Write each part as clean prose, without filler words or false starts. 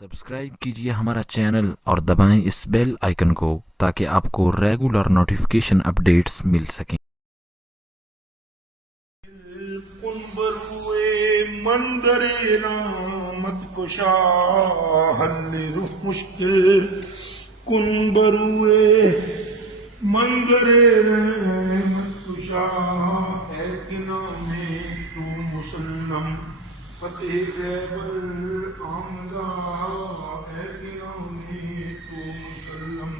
Subscribe کیجئے ہمارا channel اور دبائیں اس بیل آئیکن کو تاکہ آپ کو ریگولر نوٹیفیکیشن اپڈیٹس مل سکیں۔ منظر رحمت کشا حل رخ مشکل کن بروئے منظر رحمت کشا ہے کہ نام تو مسلم فتح خیبر آمدہ ہے کہ نام تو مسلم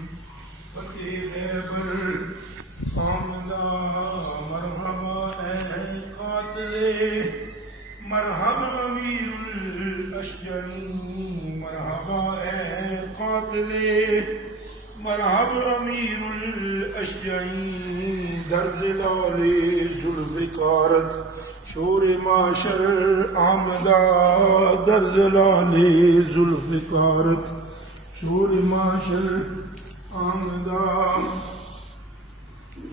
فتح خیبر آمدہ مرحبا اے قاتل مرحبا امیر الاشجعی مرحبا اے قاتل مرحبا امیر الاشجعی در زلال ذوالفقارت شور معاشر آمدہ در زلال ذوالفقارت شور معاشر آمدہ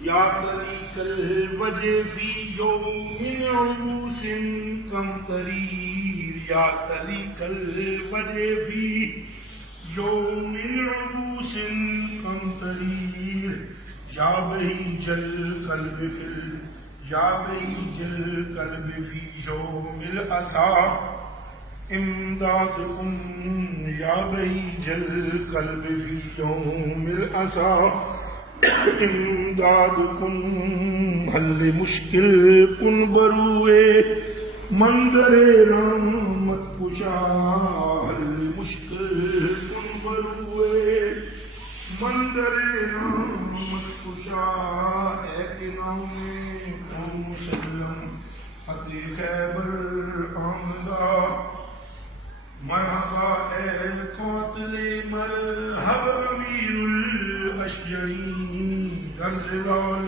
یا طریق الوجہ فی یوم عبوس کم تریر یا طریق الوجہ فی یوم عبوس کم تریر یا بہیج القلب فی یوم الاسا امداد یا بہیج القلب فی یوم الاسا امداد حل مشکل کن بروئے منظر رحمت کشا حل مشکل کن بروئے منظر رحمت کشا اے کہ نام تو مسلم فتح خیبر آمدہ مرحبا اے قاتل مرحبا امیر الاشجعی در زلال